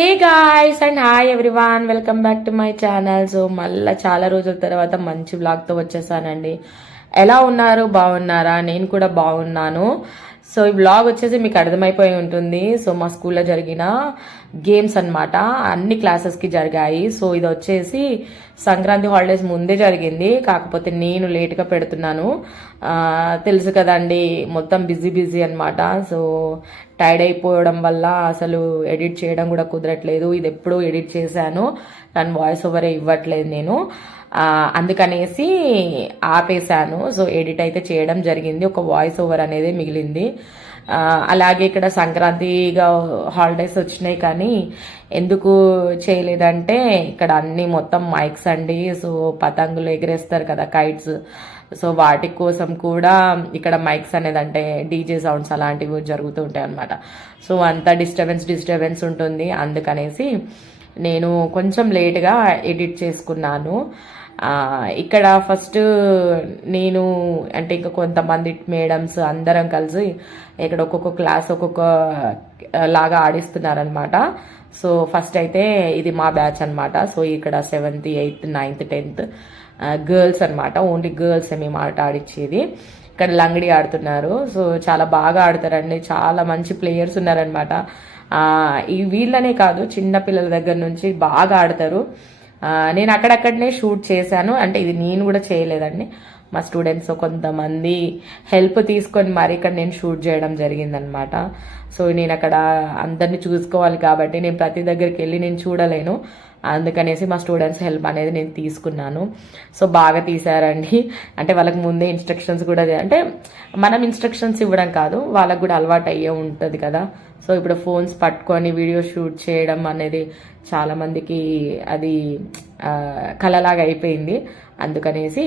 Hey guys and hi everyone, welcome back to my channel. So మళ్ళీ చాలా రోజుల తర్వాత మంచి వ్లాగ్తో వచ్చేసానండి. ఎలా ఉన్నారు, బాగున్నారా? నేను కూడా బాగున్నాను. సో ఈ వ్లాగ్ వచ్చేసి మీకు అర్థమైపోయి ఉంటుంది. సో మా స్కూల్లో జరిగిన గేమ్స్ అనమాట, అన్ని క్లాసెస్కి జరిగాయి. సో ఇది వచ్చేసి సంక్రాంతి హాలిడేస్ ముందే జరిగింది, కాకపోతే నేను లేట్గా పెడుతున్నాను. తెలుసు కదండి, మొత్తం బిజీ అనమాట. సో టైర్డ్ అయిపోవడం వల్ల అసలు ఎడిట్ చేయడం కూడా కుదరట్లేదు. ఇది ఎప్పుడూ ఎడిట్ చేశాను కానీ వాయిస్ ఓవర్ ఇవ్వట్లేదు నేను, అందుకనేసి ఆపేశాను. సో ఎడిట్ అయితే చేయడం జరిగింది, ఒక వాయిస్ ఓవర్ అనేది మిగిలింది. అలాగే ఇక్కడ సంక్రాంతిగా హాలిడేస్ వచ్చినాయి కానీ ఎందుకు చేయలేదంటే ఇక్కడ అన్ని మొత్తం మైక్స్ అండి. సో పతంగులు ఎగిరేస్తారు కదా, కైట్స్. సో వాటి కోసం కూడా ఇక్కడ మైక్స్ అనేది అంటే డీజే సౌండ్స్ అలాంటివి జరుగుతూ ఉంటాయి అనమాట. సో అంతా డిస్టర్బెన్స్ ఉంటుంది, అందుకనేసి నేను కొంచెం లేట్గా ఎడిట్ చేసుకున్నాను. ఇక్కడ ఫస్ట్ నేను అంటే ఇంకా కొంతమంది మేడమ్స్ అందరం కలిసి ఇక్కడ ఒక్కొక్క క్లాస్ ఒక్కొక్క లాగా ఆడిస్తున్నారనమాట. సో ఫస్ట్ అయితే ఇది మా బ్యాచ్ అనమాట. సో ఇక్కడ 7th 8th 9th 10th girls అనమాట, ఓన్లీ గర్ల్స్ మేము ఆట ఆడిచ్చేది. ఇక్కడ లంగడి ఆడుతున్నారు. సో చాలా బాగా ఆడతారండి, చాలా మంచి ప్లేయర్స్ ఉన్నారనమాట. ఈ వీళ్ళనే కాదు, చిన్న పిల్లల దగ్గర నుంచి బాగా ఆడతారు. నేను అక్కడక్కడనే షూట్ చేశాను, అంటే ఇది నేను కూడా చేయలేదండి, మా స్టూడెంట్స్ కొంతమంది హెల్ప్ తీసుకొని మరి ఇక్కడ నేను షూట్ చేయడం జరిగిందనమాట. సో నేను అక్కడ అందరినీ చూసుకోవాలి కాబట్టి నేను ప్రతి దగ్గరికి వెళ్ళి నేను చూడలేను, అందుకనేసి మా స్టూడెంట్స్ హెల్ప్ అనేది నేను తీసుకున్నాను. సో బాగా తీశారండి, అంటే వాళ్ళకి ముందే ఇన్స్ట్రక్షన్స్ కూడా, అంటే మనం ఇన్స్ట్రక్షన్స్ ఇవ్వడం కాదు, వాళ్ళకు కూడా అలవాటు అయ్యే ఉంటుంది కదా. సో ఇప్పుడు ఫోన్స్ పట్టుకొని వీడియో షూట్ చేయడం అనేది చాలామందికి అది కళలాగా అయిపోయింది, అందుకనేసి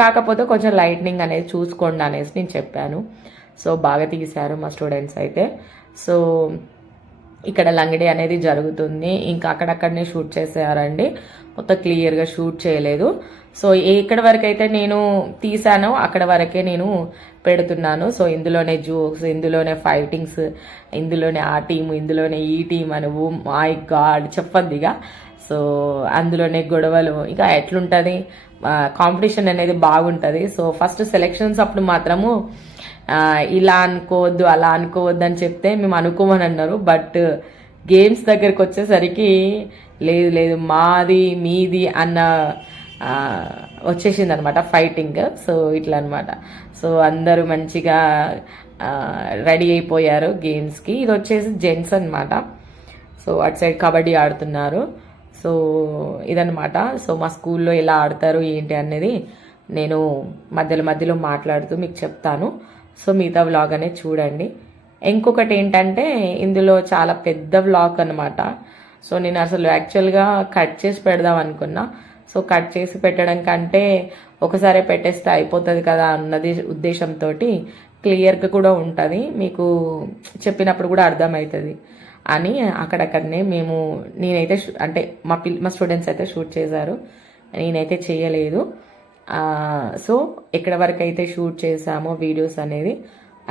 కాకపోతే కొంచెం లైట్నింగ్ అనేది చూసుకోండి అనేసి నేను చెప్పాను. సో బాగా తీశారు మా స్టూడెంట్స్ అయితే. సో ఇక్కడ లంగడి అనేది జరుగుతుంది, ఇంకా అక్కడక్కడనే షూట్ చేసేయారండి, మొత్తం క్లియర్గా షూట్ చేయలేదు. సో ఎక్కడ వరకు అయితే నేను తీసానో అక్కడ వరకే నేను పెడుతున్నాను. సో ఇందులోనే జోక్స్, ఇందులోనే ఫైటింగ్స్, ఇందులోనే ఆ టీం, ఇందులోనే ఈ టీం అని మై గాడ్ చెప్పద్దిగా. సో అందులోనే గొడవలు, ఇంకా ఎట్లుంటుంది కాంపిటీషన్ అనేది బాగుంటుంది. సో ఫస్ట్ సెలెక్షన్స్ అప్పుడు మాత్రము ఇలా అనుకోవద్దు అలా అనుకోవద్దు అని చెప్తే మేము అనుకోమని అన్నారు. బట్ గేమ్స్ దగ్గరికి వచ్చేసరికి లేదు లేదు మాది మీది అన్న వచ్చేసింది అనమాట ఫైటింగ్. సో ఇట్లా అనమాట. సో అందరూ మంచిగా రెడీ అయిపోయారు గేమ్స్కి. ఇది వచ్చేసి జెంట్స్ అనమాట. సో అటు సైడ్ కబడ్డీ ఆడుతున్నారు. సో ఇదనమాట. సో మా స్కూల్లో ఎలా ఆడతారు ఏంటి అనేది నేను మధ్యలో మాట్లాడుతూ మీకు చెప్తాను. సో మిగతా వ్లాగ్ అనేది చూడండి. ఇంకొకటి ఏంటంటే ఇందులో చాలా పెద్ద వ్లాగ్ అనమాట. సో నేను అసలు యాక్చువల్గా కట్ చేసి పెడదాం అనుకున్నా. సో కట్ చేసి పెట్టడం కంటే ఒకసారి పెట్టేస్తే అయిపోతుంది కదా అన్నది ఉద్దేశంతో క్లియర్గా కూడా ఉంటుంది, మీకు చెప్పినప్పుడు కూడా అర్థమవుతుంది అని అక్కడక్కడనే నేనైతే అంటే మా స్టూడెంట్స్ అయితే షూట్ చేశారు, నేనైతే చేయలేదు. సో ఎక్కడ వరకు అయితే షూట్ చేసామో వీడియోస్ అనేది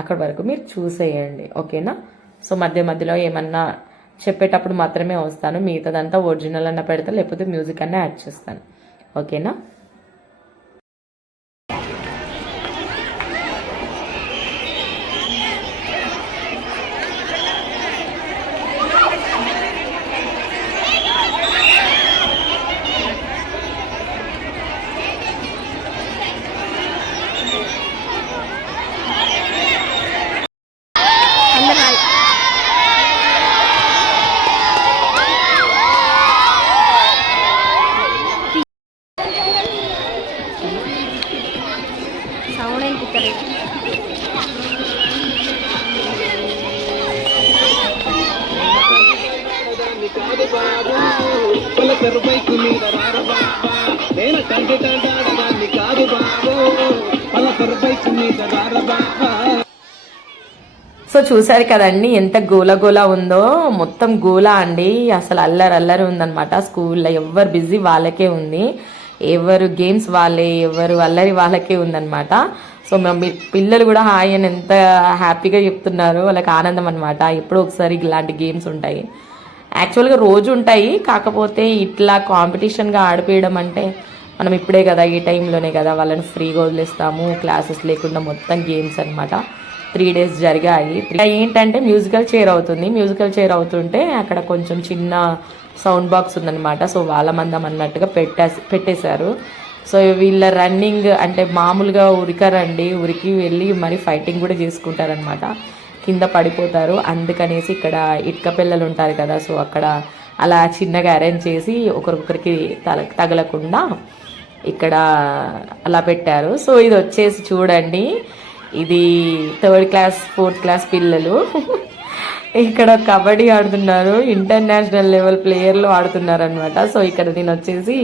అక్కడ వరకు మీరు చూసేయండి, ఓకేనా. సో మధ్యలో ఏమన్నా చెప్పేటప్పుడు మాత్రమే వస్తాను, మిగతాదంతా ఒరిజినల్ అన్న పెడతా, లేకపోతే మ్యూజిక్ అన్న యాడ్ చేస్తాను, ఓకేనా. సో చూసారు కదండి ఎంత గోల ఉందో, మొత్తం గోల అండి, అసలు అల్లరి ఉందనమాట. స్కూల్లో ఎవరు బిజీ వాళ్ళకే ఉంది, ఎవరు గేమ్స్ వాళ్ళే, ఎవరు అల్లరి వాళ్ళకే ఉందనమాట. సో మీ పిల్లలు కూడా హాయ్ అని ఎంత హ్యాపీగా చెప్తున్నారు, వాళ్ళకి ఆనందం అనమాట. ఎప్పుడో ఒకసారి ఇలాంటి గేమ్స్ ఉంటాయి. యాక్చువల్గా రోజు ఉంటాయి, కాకపోతే ఇట్లా కాంపిటీషన్గా ఆడిపేయడం అంటే మనం ఇప్పుడే కదా, ఈ టైంలోనే కదా వాళ్ళని ఫ్రీగా వదిలేస్తాము, క్లాసెస్ లేకుండా మొత్తం గేమ్స్ అనమాట. 3 days జరిగాయి. ఏంటంటే మ్యూజికల్ చైర్ అవుతుంది. మ్యూజికల్ చైర్ అవుతుంటే అక్కడ కొంచెం చిన్న సౌండ్ బాక్స్ ఉందన్నమాట. సో వాళ్ళ మందం అన్నట్టుగా పెట్టేశారు. సో వీళ్ళ రన్నింగ్ అంటే మామూలుగా ఉరికారండి, ఉరికి వెళ్ళి మరి ఫైటింగ్ కూడా చేసుకుంటారనమాట. కింద పడిపోతారు. అందుకనేసి ఇక్కడ ఇటుక పిల్లలు ఉంటారు కదా, సో అక్కడ అలా చిన్నగా అరేంజ్ చేసి ఒకరికొకరికి తగలకుండా ఇక్కడ అలా పెట్టారు. సో ఇది వచ్చేసి చూడండి, ఇది 3rd class 4th class పిల్లలు ఇక్కడ కబడ్డీ ఆడుతున్నారు. ఇంటర్నేషనల్ లెవెల్ ప్లేయర్లు ఆడుతున్నారు అనమాట. సో ఇక్కడ నేను వచ్చేసి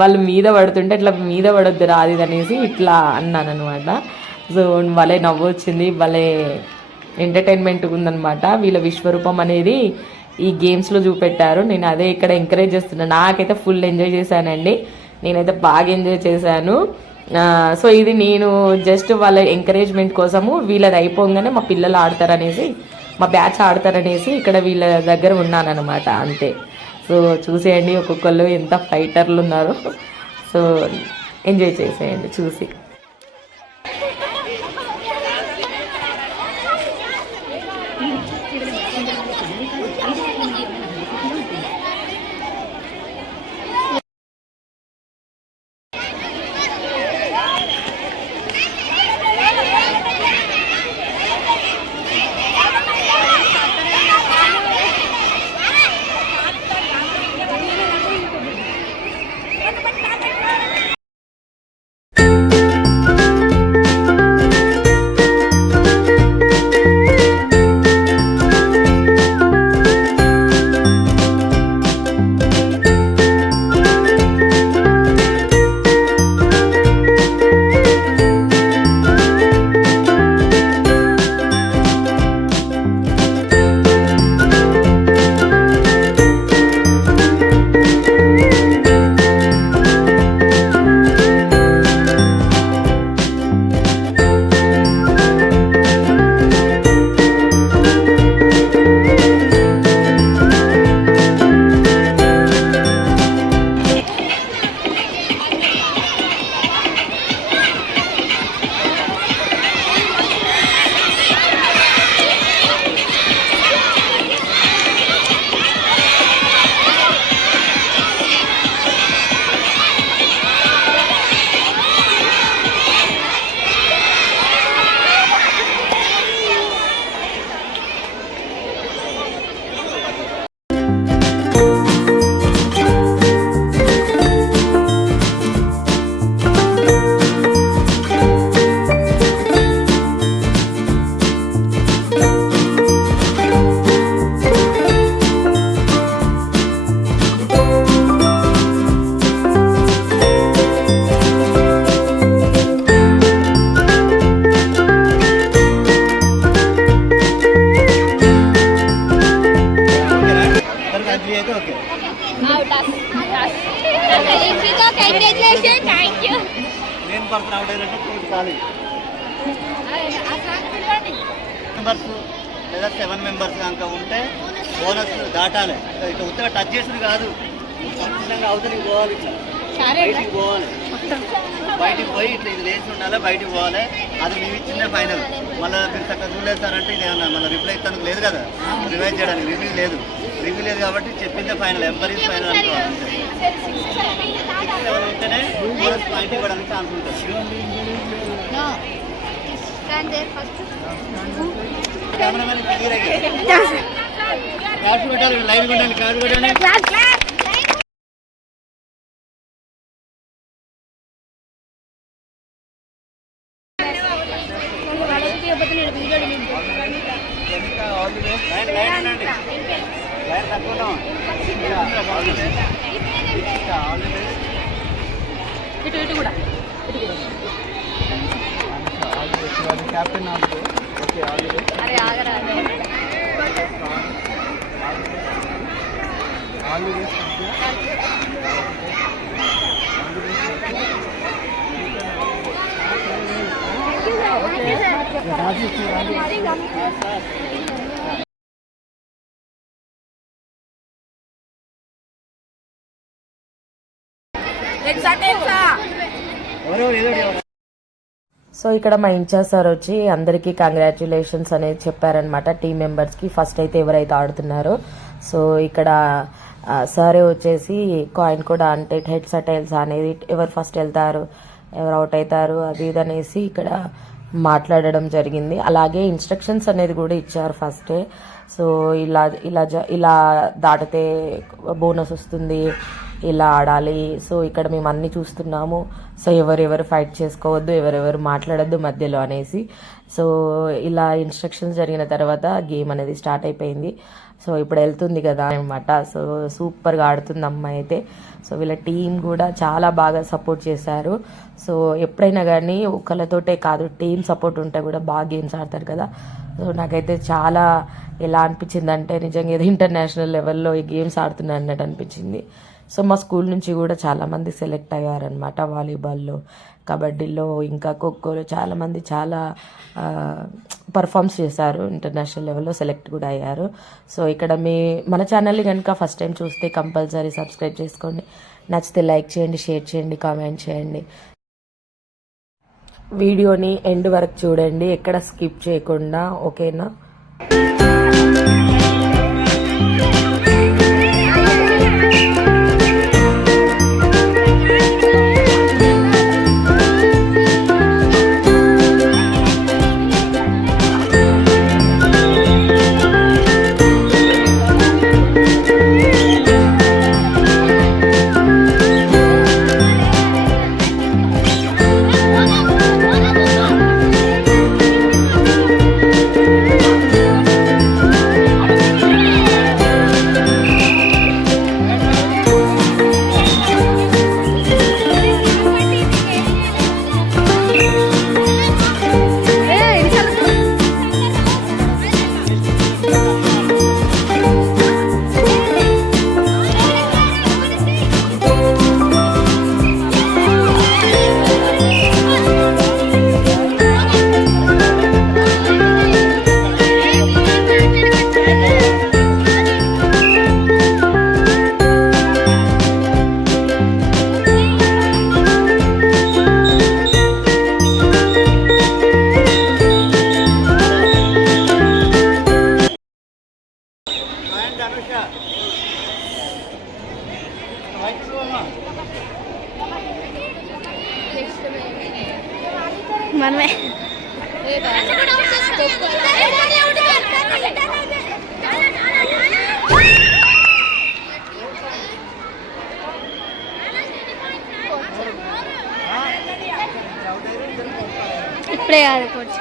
వాళ్ళు మీద పడుతుంటే ఇట్లా మీద పడొద్దు రాదు అనేసి ఇట్లా అన్నాను అనమాట. సో భలే నవ్వు వచ్చింది, భలే ఎంటర్టైన్మెంట్ ఉందనమాట. వీళ్ళ విశ్వరూపం అనేది ఈ గేమ్స్లో చూపెట్టారు. నేను అదే ఇక్కడ ఎంకరేజ్ చేస్తున్నాను. నాకైతే ఫుల్ ఎంజాయ్ చేశానండి, నేనైతే బాగా ఎంజాయ్ చేశాను. సో ఇది నేను జస్ట్ వాళ్ళ ఎంకరేజ్మెంట్ కోసము, వీళ్ళది అయిపోగానే మా పిల్లలు ఆడతారనేసి, మా బ్యాచ్ ఆడతారనేసి ఇక్కడ వీళ్ళ దగ్గర ఉన్నానమాట, అంతే. సో చూసేయండి ఒక్కొక్కళ్ళు ఎంత ఫైటర్లు ఉన్నారు. సో ఎంజాయ్ చేసేయండి చూసి. లేదా 7 members కనుక ఉంటే బోనస్ దాటాలి. ఇట్లా ఉత్తగా టచ్ చేసుడు కాదు, ఖచ్చితంగా అవతలికి పోవాలి, ఇట్లా బయటికి పోవాలి. బయటికి పోయి ఇట్లా ఇది లేచి ఉండాలి, బయటికి పోవాలి. అది మేము ఇచ్చిందే ఫైనల్. మళ్ళీ మీరు చక్కగా చూడలేస్తారంటే ఇది ఏమన్నా మళ్ళీ రిప్లై ఇస్తానికి లేదు కదా, రివైజ్ చేయడానికి రివ్యూ లేదు కాబట్టి చెప్పిందే ఫైనల్, ఎంపరీస్ ఫైనల్ అనుకోవాలి. 6, 7 ఉంటేనే బోనస్ పాయింట్ ఇవ్వడానికి ఛాన్స్ ఉంటుంది. కెమెరామెన్ క్యాష్ పెట్టాలి, లైన్ పెట్టండి, క్యాష్ పెట్టండి. ఇటు కూడా క్యాప్టెన్ ఓకే, అరే ఆగరా ఎవరెవరు ఏదో ఒకటి ఎవరు. సో ఇక్కడ మా ఇన్ఛార్జ్ సార్ వచ్చి అందరికీ కంగ్రాచులేషన్స్ అనేది చెప్పారనమాట టీం మెంబర్స్కి. ఫస్ట్ అయితే ఎవరైతే ఆడుతున్నారో సో ఇక్కడ సారే వచ్చేసి కాయిన్ కూడా అంటే హెడ్స్ టైల్స్ అనేది ఎవరు ఫస్ట్ వెళ్తారు ఎవరు అవుట్ అవుతారు అది ఇది అనేసి ఇక్కడ మాట్లాడడం జరిగింది. అలాగే ఇన్స్ట్రక్షన్స్ అనేది కూడా ఇచ్చారు ఫస్టే. సో ఇలా దాటితే బోనస్ వస్తుంది, ఇలా ఆడాలి. సో ఇక్కడ మేము అన్ని చూస్తున్నాము. సో ఎవరెవరు ఫైట్ చేసుకోవద్దు, ఎవరెవరు మాట్లాడద్దు మధ్యలో అనేసి. సో ఇలా ఇన్స్ట్రక్షన్స్ జరిగిన తర్వాత గేమ్ అనేది స్టార్ట్ అయిపోయింది. సో ఇప్పుడు వెళ్తుంది కదా అనమాట. సో సూపర్గా ఆడుతుంది అమ్మాయి అయితే. సో వీళ్ళ టీం కూడా చాలా బాగా సపోర్ట్ చేశారు. సో ఎప్పుడైనా కానీ ఒకళ్ళతోటే కాదు టీం సపోర్ట్ ఉంటే కూడా బాగా గేమ్స్ ఆడతారు కదా. సో నాకైతే చాలా ఎలా అనిపించింది అంటే నిజంగా ఏదో ఇంటర్నేషనల్ లెవెల్లో ఈ గేమ్స్ ఆడుతున్నా అన్నట్టు అనిపించింది. సో మా స్కూల్ నుంచి కూడా చాలామంది సెలెక్ట్ అయ్యారనమాట వాలీబాల్లో, కబడ్డీలో, ఇంకా ఖోఖోలో చాలామంది చాలా పర్ఫార్మ్స్ చేశారు. ఇంటర్నేషనల్ లెవెల్లో సెలెక్ట్ కూడా అయ్యారు. సో ఇక్కడ మన ఛానల్ని కనుక ఫస్ట్ టైం చూస్తే కంపల్సరీ సబ్స్క్రైబ్ చేసుకోండి. నచ్చితే లైక్ చేయండి, షేర్ చేయండి, కామెంట్ చేయండి. వీడియోని ఎండ్ వరకు చూడండి, ఎక్కడ స్కిప్ చేయకుండా. ఓకేనా? అండ్ అనుష వైట్ అమ్మా మనమే ఇప్పుడే కాదు కోచ్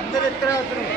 అందరూ ఎక్కడ అవుతున్నారు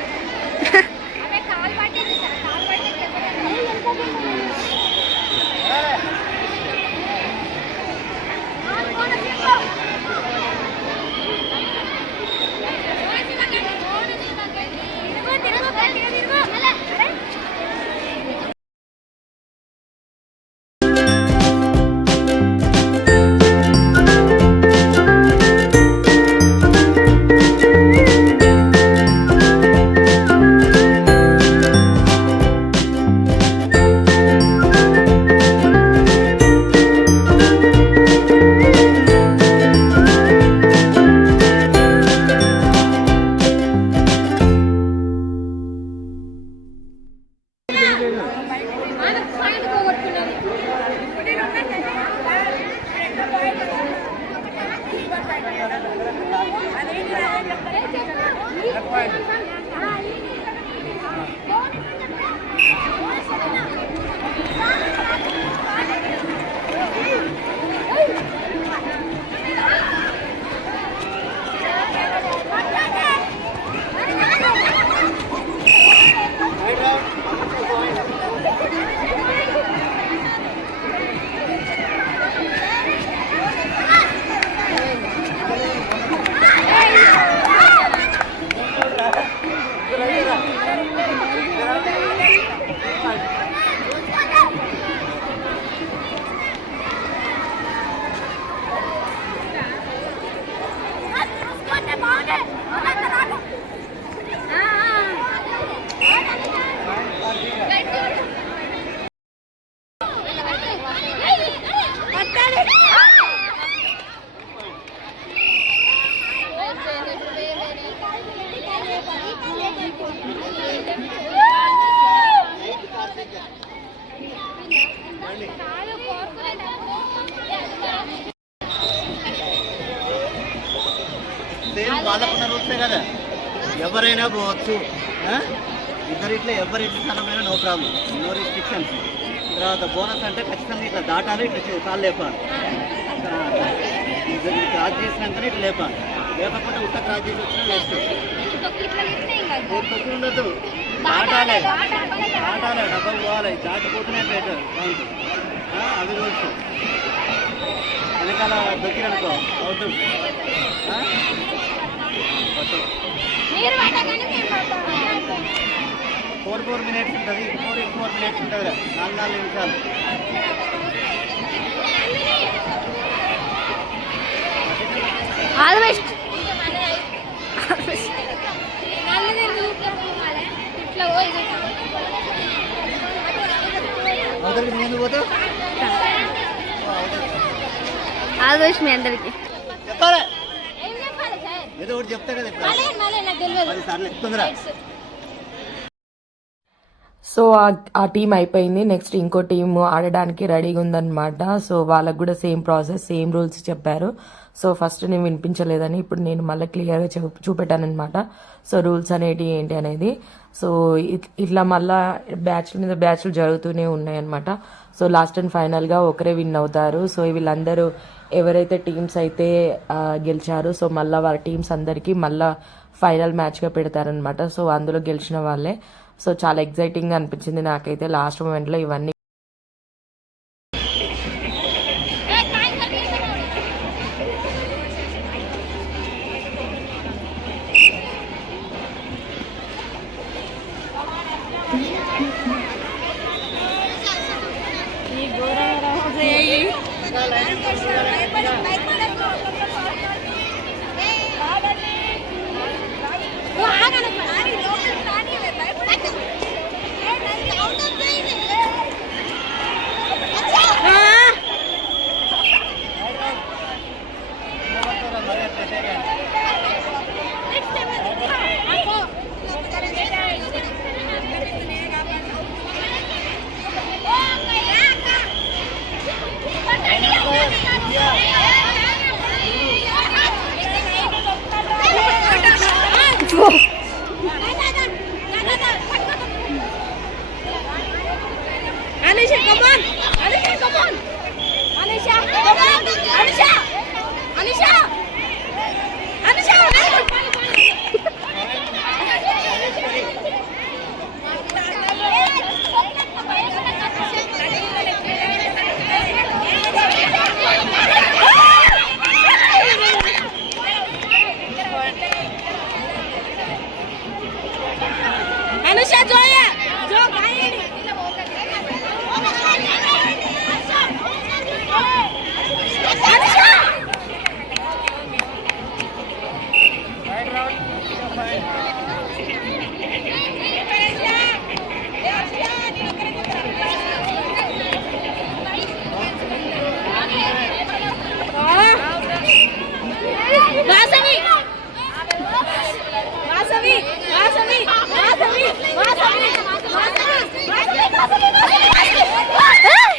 ఎవరైనా పోవచ్చు. ఇద్దరిట్లో ఎవరిట్ల స్థలమైనా నో ప్రాబ్లం, నో రిస్ట్రిక్షన్స్. తర్వాత బోనస్ అంటే ఖచ్చితంగా ఇట్లా దాటాలి, ఇట్లా కాళ్ళు లేపాలి. ఇద్దరు క్రాస్ చేసినాకనే ఇట్లా లేపాలి. లేకపోతే ఉత్త క్రాస్ చేసి వచ్చినా వేస్ట్. తొక్కి ఉండదు, దాటాలి దాటాలి, డబ్బులు పోవాలి. దాటిపోతూనే బెటర్ కౌంట్. అవి రోజు వెనకాల దొక్కిరనుకో అవుతుంది. 4 minutes ఉంటుంది, 4 minutes ఉంటుంది, 4 నిమిషాలు. All best. అవతలికి నేను పోతా. ఆల్ బెస్ట్ మీ అందరికి. చెప్పాలి ఏదో ఒకటి చెప్తా కదా. తొందర. సో ఆ టీం అయిపోయింది. నెక్స్ట్ ఇంకో టీం ఆడడానికి రెడీగా ఉందన్నమాట. సో వాళ్ళకు కూడా సేమ్ ప్రాసెస్, సేమ్ రూల్స్ చెప్పారు. సో ఫస్ట్ నేను వినిపించలేదని ఇప్పుడు నేను మళ్ళీ క్లియర్గా చూపెట్టాను అనమాట. సో రూల్స్ అనేటి ఏంటి అనేది. సో ఇట్లా మళ్ళా బ్యాచ్ల మీద బ్యాచ్లు జరుగుతూనే ఉన్నాయి అనమాట. సో లాస్ట్ అండ్ ఫైనల్గా ఒకరే విన్ అవుతారు. సో వీళ్ళందరూ ఎవరైతే టీమ్స్ అయితే గెలిచారో సో మళ్ళీ వాళ్ళ టీమ్స్ అందరికీ మళ్ళీ ఫైనల్ మ్యాచ్గా పెడతారనమాట. సో అందులో గెలిచిన వాళ్ళే. సో చాలా ఎగ్జైటింగ్గా అనిపించింది నాకైతే లాస్ట్ మూమెంట్లో ఇవన్నీ. Anisha, come on! Anisha, come on! Anisha, come on! Anisha! Anisha! Anisha! Anisha, Joya! Jo, Vasavi! Vasavi! Vasavi! Vasavi! Vasavi! Vasavi! Vasavi!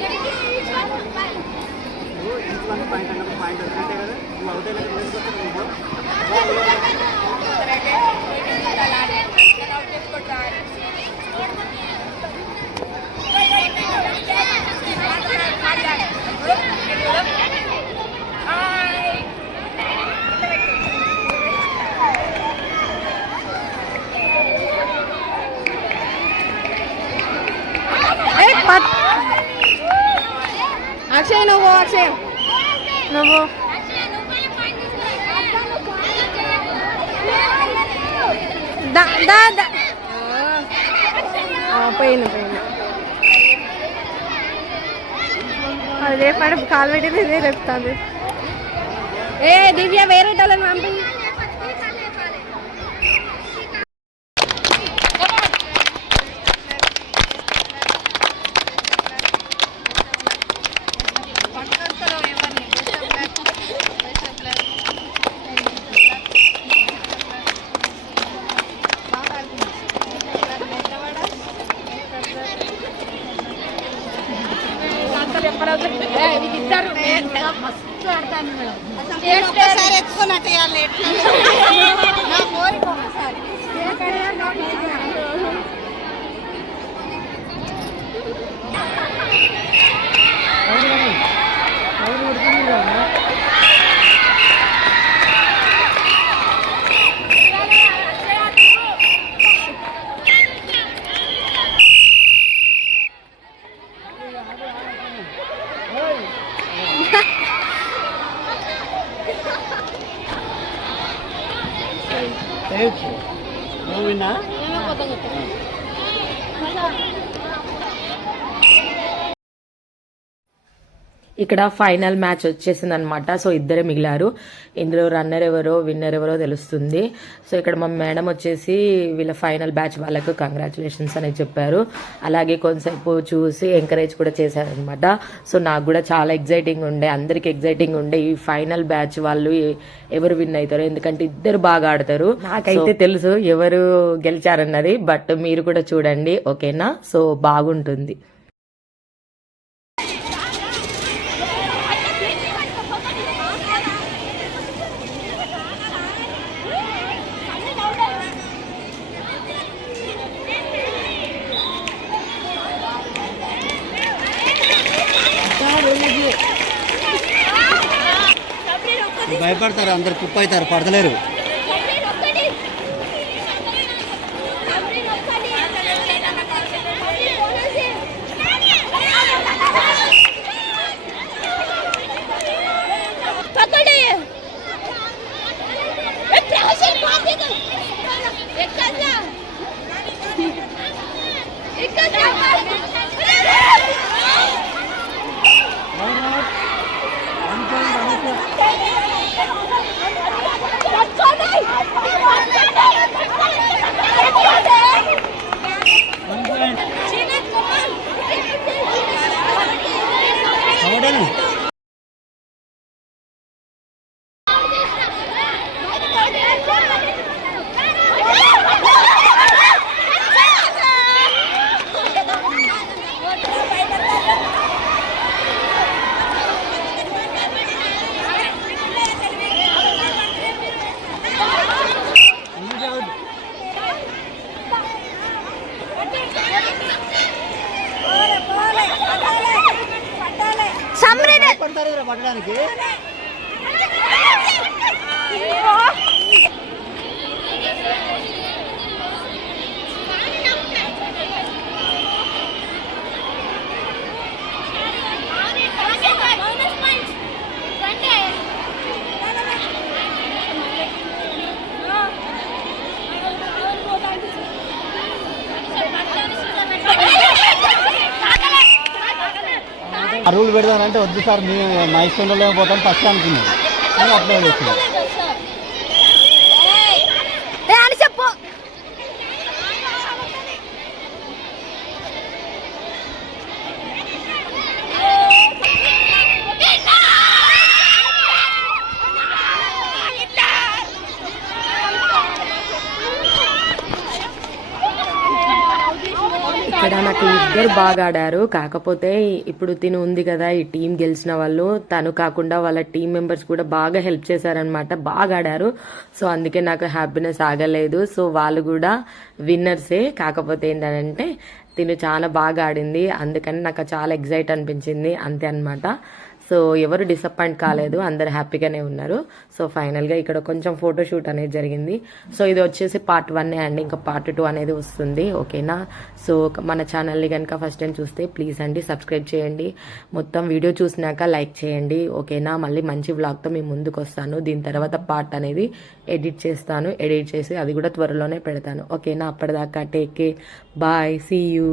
Each one point అన్నప్పుడు పాయింట్ వచ్చినట్టే కదా నువ్వు అవుట్ అయినా నువ్వు అక్షయ్ నువ్వు అక్షయ్ నువ్వు పోయిన అది రేపాడు కాలు పెట్టింది ఇదే రేపుతుంది ఏ దివ్య వేరే వాళ్ళని పంపి ఒక్కసారి ఎత్తుకున్నట్టు నా కోరిక ఒకసారి నువ్వు విన్నా ఇక్కడ ఫైనల్ మ్యాచ్ వచ్చేసింది అనమాట. సో ఇద్దరే మిగిలారు. ఇందులో రన్నర్ ఎవరో విన్నర్ ఎవరో తెలుస్తుంది. సో ఇక్కడ మా మేడం వచ్చేసి వీళ్ళ ఫైనల్ బ్యాచ్ వాళ్ళకు కంగ్రాచులేషన్స్ అని చెప్పారు. అలాగే కొంతసేపు చూసి ఎంకరేజ్ కూడా చేశారనమాట. సో నాకు కూడా చాలా ఎగ్జైటింగ్ ఉండే, అందరికి ఎగ్జైటింగ్ ఉండే ఈ ఫైనల్ బ్యాచ్ వాళ్ళు ఎవరు విన్ అవుతారు. ఎందుకంటే ఇద్దరు బాగా ఆడతారు. నాకైతే తెలుసు ఎవరు గెలిచారన్నది, బట్ మీరు కూడా చూడండి ఓకేనా. సో బాగుంటుంది. భయపడతారు, అందరు కుప్ప అవుతారు, పడతలేరు. పట్టడానికి రూల్ పెడతానంటే వద్దు సార్, మేము మా ఇష్టంలో పోతాం ఫస్ట్ అనుకున్నాను. నేను అప్లై చేస్తున్నాను. చెప్పు ఇక్కడ నాకు ఇద్దరు బాగా ఆడారు. కాకపోతే ఇప్పుడు తిను ఉంది కదా ఈ టీం గెలిచిన వాళ్ళు, తను కాకుండా వాళ్ళ టీం మెంబర్స్ కూడా బాగా హెల్ప్ చేశారనమాట, బాగా ఆడారు. సో అందుకే నాకు హ్యాపీనెస్ ఆగలేదు. సో వాళ్ళు కూడా విన్నర్సే. కాకపోతే ఏంటంటే తిను చాలా బాగా ఆడింది, అందుకని నాకు చాలా ఎగ్జైట్ అనిపించింది, అంతే అనమాట. సో ఎవరు డిసప్పాయింట్ కాలేదు, అందరు హ్యాపీగానే ఉన్నారు. సో ఫైనల్గా ఇక్కడ కొంచెం ఫోటోషూట్ అనేది జరిగింది. సో ఇది వచ్చేసి పార్ట్ 1 అండి, ఇంకా పార్ట్ 2 అనేది వస్తుంది, ఓకేనా. సో మన ఛానల్ని కనుక ఫస్ట్ టైం చూస్తే ప్లీజ్ అండి సబ్స్క్రైబ్ చేయండి, మొత్తం వీడియో చూసినాక లైక్ చేయండి, ఓకేనా. మళ్ళీ మంచి వ్లాగ్తో మీ ముందుకు వస్తాను. దీని తర్వాత పార్ట్ అనేది ఎడిట్ చేస్తాను, ఎడిట్ చేసి అది కూడా త్వరలోనే పెడతాను, ఓకేనా. అప్పటిదాకా take care, bye, see you.